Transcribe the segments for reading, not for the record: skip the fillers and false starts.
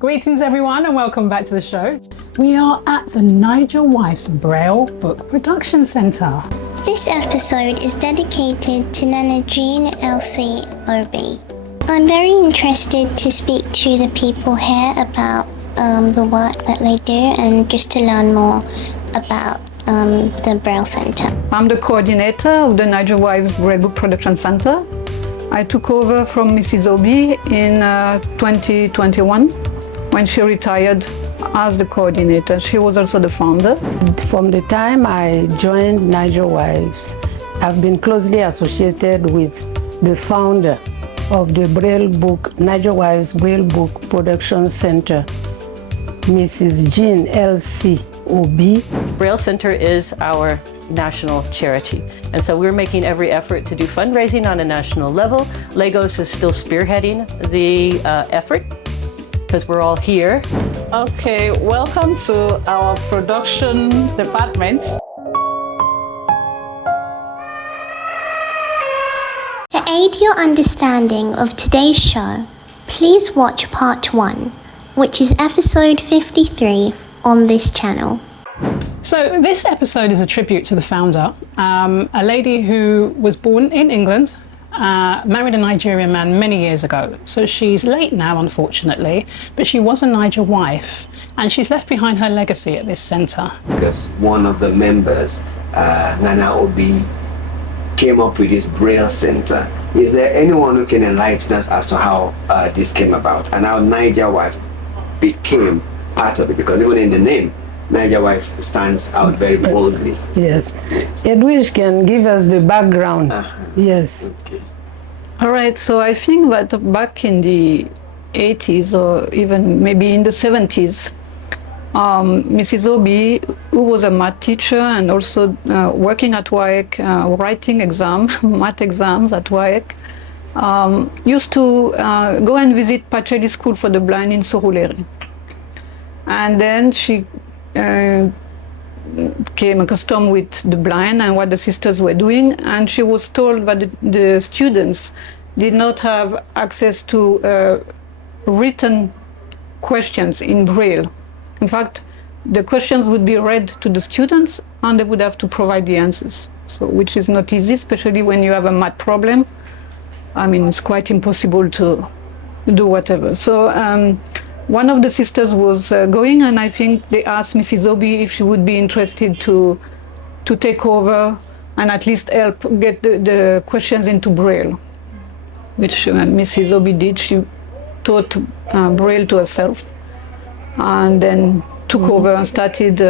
Greetings everyone and welcome back to the show. We are at the Nigel Wife's Braille Book Production Centre. This episode is dedicated to Nana Jean Elsie Obi. I'm very interested to speak to the people here about the work that they do and just to learn more about the Braille Centre. I'm the coordinator of the Nigel Wife's Braille Book Production Centre. I took over from Mrs. Obi in 2021 when she retired as the coordinator. She was also the founder. From the time I joined Nigel Wives, I've been closely associated with the founder of the Braille Book, Nigel Wives Braille Book Production Center, Mrs. Jean Elsie Obi. Braille Center is our national charity, and so we're making every effort to do fundraising on a national level. Lagos is still spearheading the effort because we're all here. Okay, welcome to our production department. To aid your understanding of today's show, please watch part 1, which is episode 53 on this channel. So this episode is a tribute to the founder, a lady who was born in England, married a Nigerian man many years ago. So she's late now, unfortunately, but she was a Nigel wife and she's left behind her legacy at this centre. Because one of the members, Nana Obi, came up with this Braille Center. Is there anyone who can enlighten us as to how this came about and how Nigel wife became part of it? Because even in the name, Nigel wife stands out very boldly. Yes. Edwidge can give us the background. Yes. Okay. All right, so I think that back in the 80s or even maybe in the 70s, Mrs. Obi, who was a math teacher and also working at WAEC, writing math exams at WAEC, used to go and visit Pacelli School for the Blind in Surulere. And then she came accustomed with the blind and what the sisters were doing, and she was told that the students did not have access to written questions in Braille. In fact, the questions would be read to the students and they would have to provide the answers, so which is not easy, especially when you have a math problem. I mean, it's quite impossible to do whatever. So one of the sisters was going, and I think they asked Mrs. Obi if she would be interested to take over and at least help get the questions into Braille, which Mrs. Obi did. She taught Braille to herself and then took over and started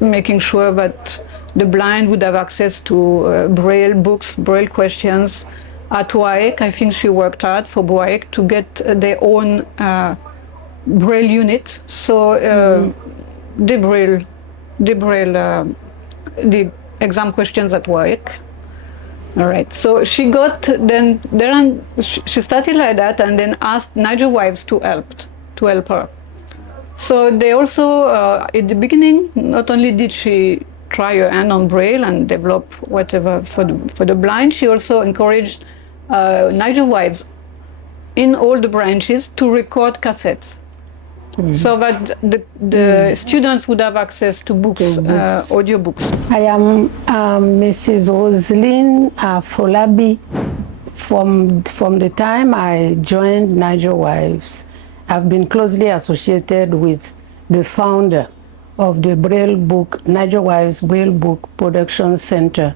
making sure that the blind would have access to Braille books, Braille questions. At WAEC, I think she worked hard for WAEC to get their own Braille unit, so the exam questions at WAEC. All right, so she got then she started like that, and then asked Nigel Wives to help her. So they also at the beginning, not only did she try her hand on Braille and develop whatever for the blind, she also encouraged Nigel Wives in all the branches to record cassettes. So that the students would have access to books, audiobooks. I am Mrs. Roseline Afolabi. From the time I joined Nigel Wives, I've been closely associated with the founder of the Braille Book, Nigel Wives Braille Book Production Center,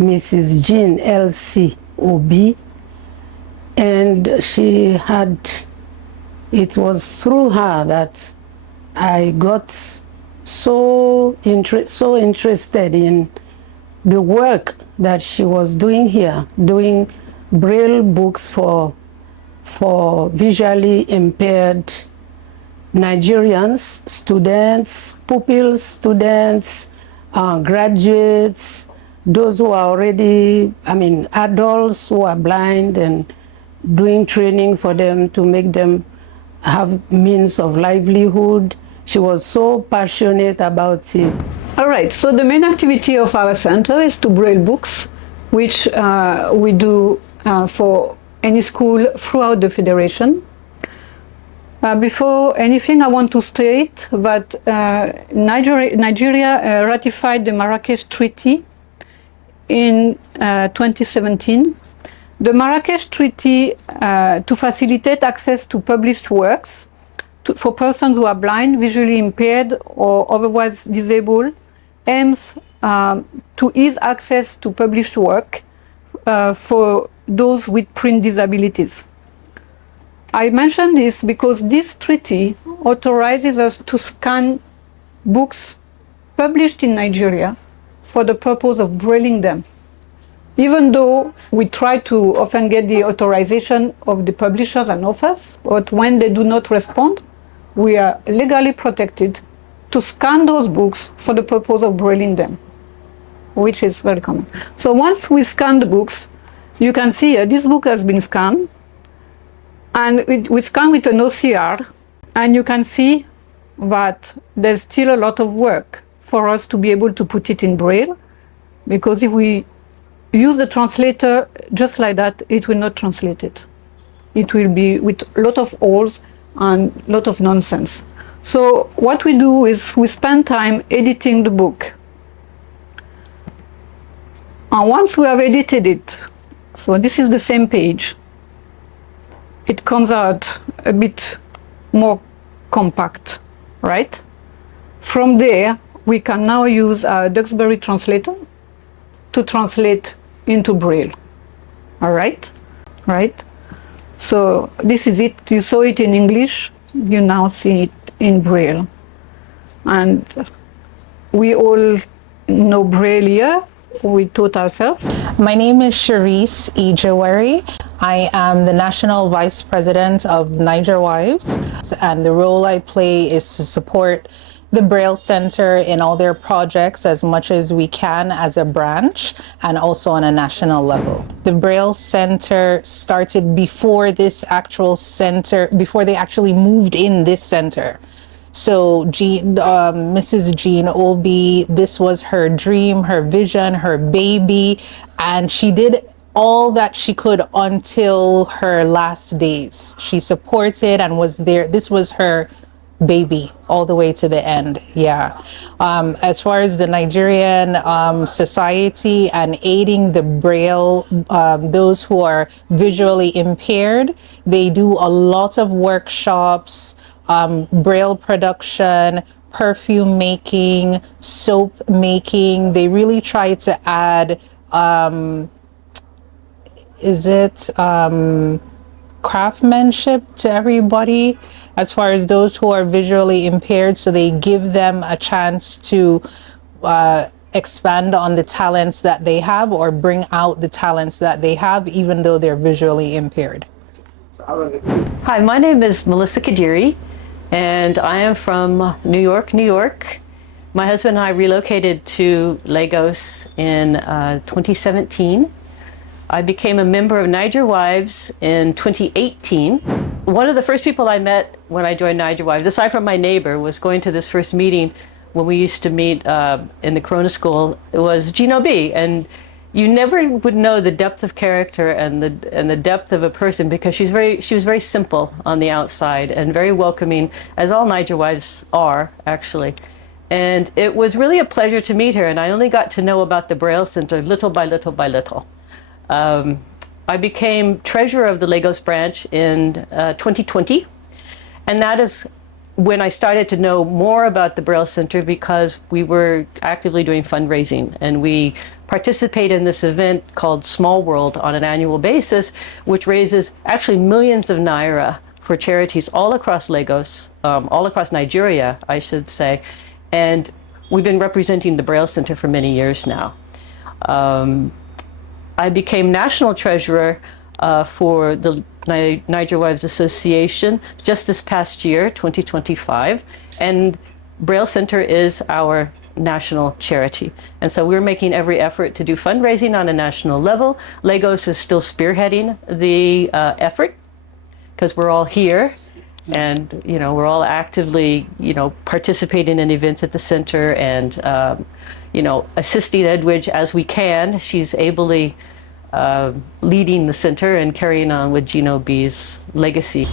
Mrs. Jean Elsie Obi, and it was through her that I got so interested in the work that she was doing here, doing Braille books for visually impaired Nigerians, students, pupils, students, graduates, those who are already, adults who are blind, and doing training for them to make them have means of livelihood. She was so passionate about it. All right, so the main activity of our center is to Braille books, which we do for any school throughout the Federation. Before anything, I want to state that Nigeria ratified the Marrakesh Treaty in 2017. The Marrakesh Treaty to facilitate access to published works for persons who are blind, visually impaired, or otherwise disabled aims to ease access to published work for those with print disabilities. I mention this because this treaty authorizes us to scan books published in Nigeria for the purpose of brailing them. Even though we try to often get the authorization of the publishers and authors, but when they do not respond, we are legally protected to scan those books for the purpose of brailing them, which is very common. So once we scan the books, you can see here, this book has been scanned, and we scan with an OCR, and you can see that there's still a lot of work for us to be able to put it in Braille, because if we use the translator just like that, it will not translate it. It will be with a lot of holes and a lot of nonsense. So what we do is we spend time editing the book. And once we have edited it, so this is the same page, it comes out a bit more compact, right? From there, we can now use our Duxbury translator to translate into Braille. All right? Right? So this is it. You saw it in English, you now see it in Braille. And we all know Braille here. We taught ourselves. My name is Sharice Ejawari. I am the National Vice President of Niger Wives, and the role I play is to support the Braille Center in all their projects as much as we can as a branch, and also on a national level. The Braille Center started before this actual center, before they actually moved in this center. So Mrs. Jean Obi, this was her dream, her vision, her baby, and she did all that she could until her last days. She supported and was there. This was her baby all the way to the end. Yeah. As far as the Nigerian society and aiding the Braille, those who are visually impaired, they do a lot of workshops, Braille production, perfume making, soap making. They really try to add, craftsmanship to everybody as far as those who are visually impaired. So they give them a chance to expand on the talents that they have, or bring out the talents that they have, even though they're visually impaired. Hi, my name is Melissa Kadiri, and I am from New York, New York. My husband and I relocated to Lagos in 2017. I became a member of Niger Wives in 2018. One of the first people I met when I joined Niger Wives, aside from my neighbor, was going to this first meeting when we used to meet in the Corona School. It was Jean Obi, and you never would know the depth of character and the depth of a person, because she was very simple on the outside and very welcoming, as all Niger Wives are, actually. And it was really a pleasure to meet her, and I only got to know about the Braille Center little by little by little. I became treasurer of the Lagos branch in 2020, and that is when I started to know more about the Braille Center, because we were actively doing fundraising, and we participate in this event called Small World on an annual basis, which raises actually millions of naira for charities all across Lagos, all across Nigeria, I should say. And we've been representing the Braille Center for many years now. I became national treasurer for the Niger Wives Association just this past year, 2025, and Braille Center is our national charity. And so we're making every effort to do fundraising on a national level. Lagos is still spearheading the effort, because we're all here, and we're all actively participating in events at the center, and assisting Edwidge as we can. She's ably leading the center and carrying on with Gino B's legacy.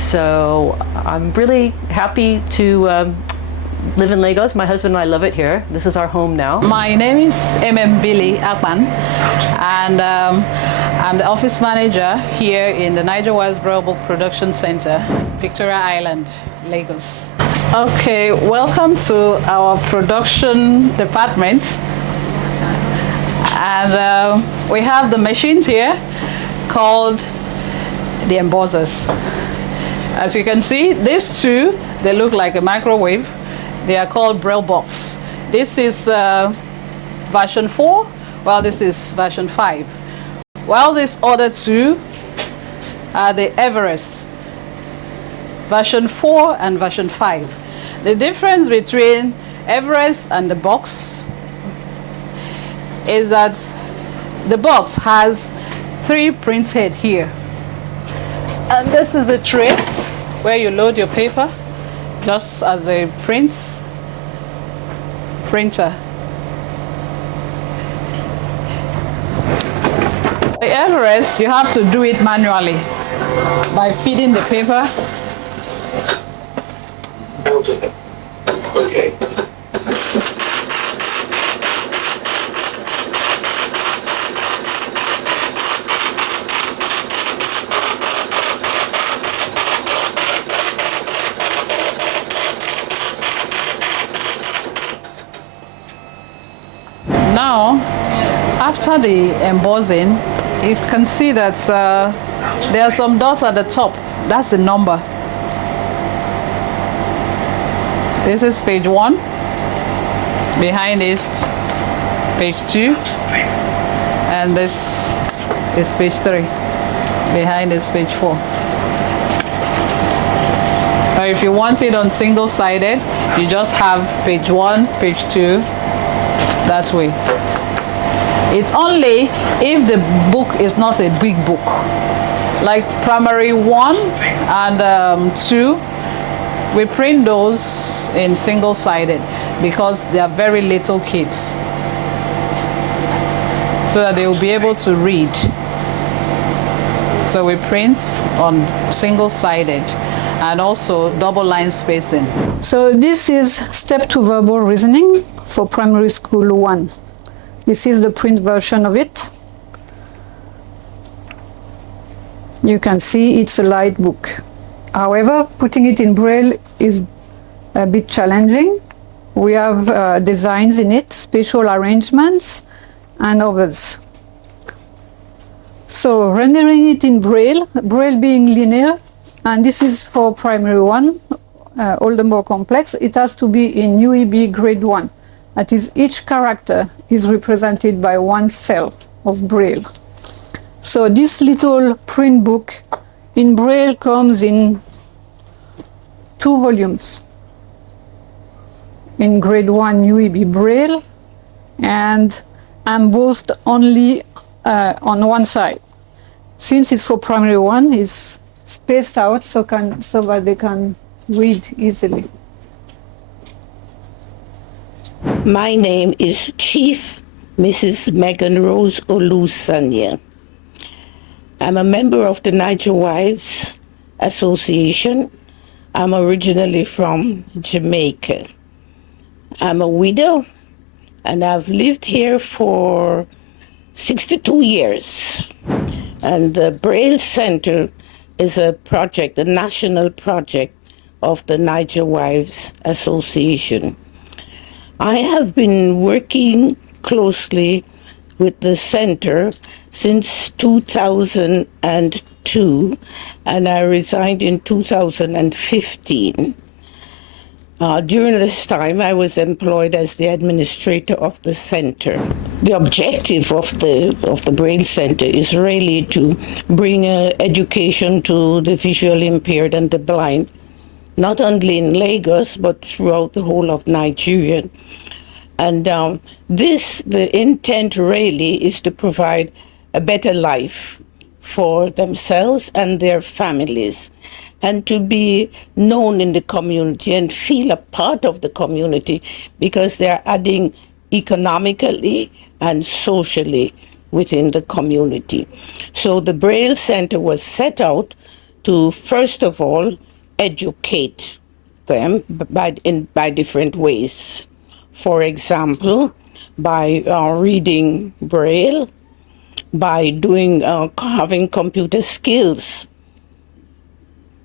So I'm really happy to live in Lagos. My husband and I love it here. This is our home now. My name is Billy Akpan, and I'm the office manager here in the Niger Wives Braille Book Production Center, Victoria Island, Lagos. Okay, welcome to our production department. And we have the machines here called the embossers. As you can see, these two, they look like a microwave. They are called Braille Box. This is version 4, while this is version 5. While these other two are the Everest, version 4 and version 5. The difference between Everest and the box is that the box has 3 print head here. And this is the tray where you load your paper, just as a printer. The Everest, you have to do it manually by feeding the paper. Okay. Now, after the embossing, you can see that there are some dots at the top. That's the number. This is page 1. Behind is page 2. And this is page 3. Behind is page 4. Now, if you want it on single-sided, you just have page 1, page 2, that way. It's only if the book is not a big book. Like primary 1 and 2, we print those in single-sided because they are very little kids, so that they will be able to read. So we print on single-sided and also double line spacing. So this is step 2 verbal reasoning for primary school 1. This is the print version of it. You can see it's a light book. However, putting it in Braille is a bit challenging. We have designs in it, special arrangements, and others. So rendering it in Braille, Braille being linear, and this is for primary 1, all the more complex, it has to be in UEB grade 1. That is, each character is represented by 1 cell of Braille. So this little print book in Braille comes in 2 volumes. In grade 1 UEB Braille, and embossed only on one side. Since it's for primary 1, it's spaced out so that they can read easily. My name is Chief Mrs. Megan Rose Olusanya. I'm a member of the Niger Wives Association. I'm originally from Jamaica. I'm a widow, and I've lived here for 62 years. And the Braille Center is a project, a national project of the Niger Wives Association. I have been working closely with the center since 2002, and I resigned in 2015. During this time, I was employed as the administrator of the center. The objective of the Braille Center is really to bring education to the visually impaired and the blind, not only in Lagos, but throughout the whole of Nigeria. And the intent really is to provide a better life for themselves and their families, and to be known in the community and feel a part of the community, because they're adding economically and socially within the community. So the Braille Center was set out to, first of all, educate them by different ways. For example, by reading Braille, by having computer skills,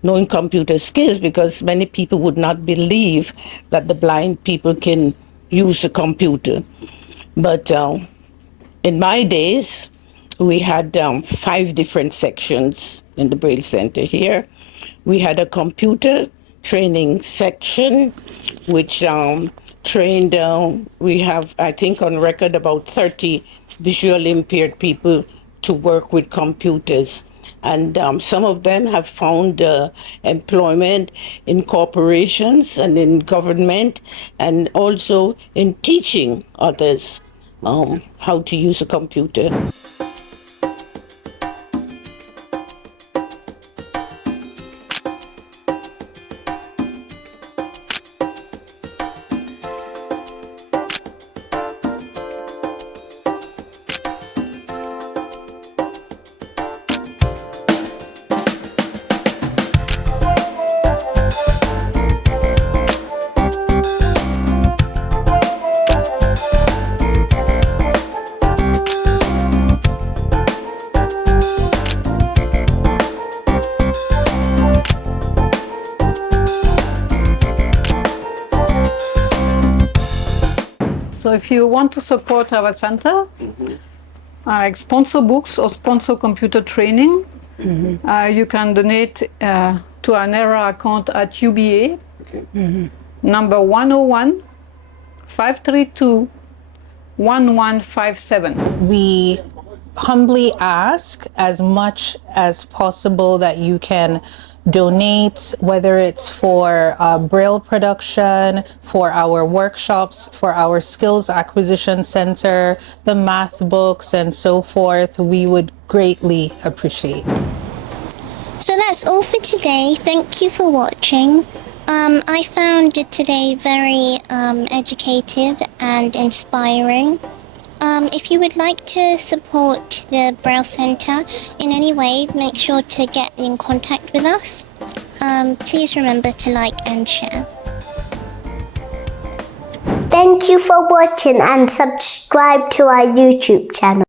knowing computer skills, because many people would not believe that the blind people can use a computer. But in my days, we had 5 different sections in the Braille Center here. We had a computer training section, which trained, we have, I think, on record about 30 visually impaired people to work with computers. And some of them have found employment in corporations and in government, and also in teaching others how to use a computer. So if you want to support our center, like sponsor books or sponsor computer training, you can donate to our NERA account at UBA, number 101-532-1157. We humbly ask as much as possible that you can donate, whether it's for Braille production, for our workshops, for our skills acquisition center, the math books, and so forth. We would greatly appreciate. So that's all for today. Thank you for watching. I found it today very educative and inspiring. If you would like to support the Braille Center in any way, make sure to get in contact with us. Please remember to like and share. Thank you for watching and subscribe to our YouTube channel.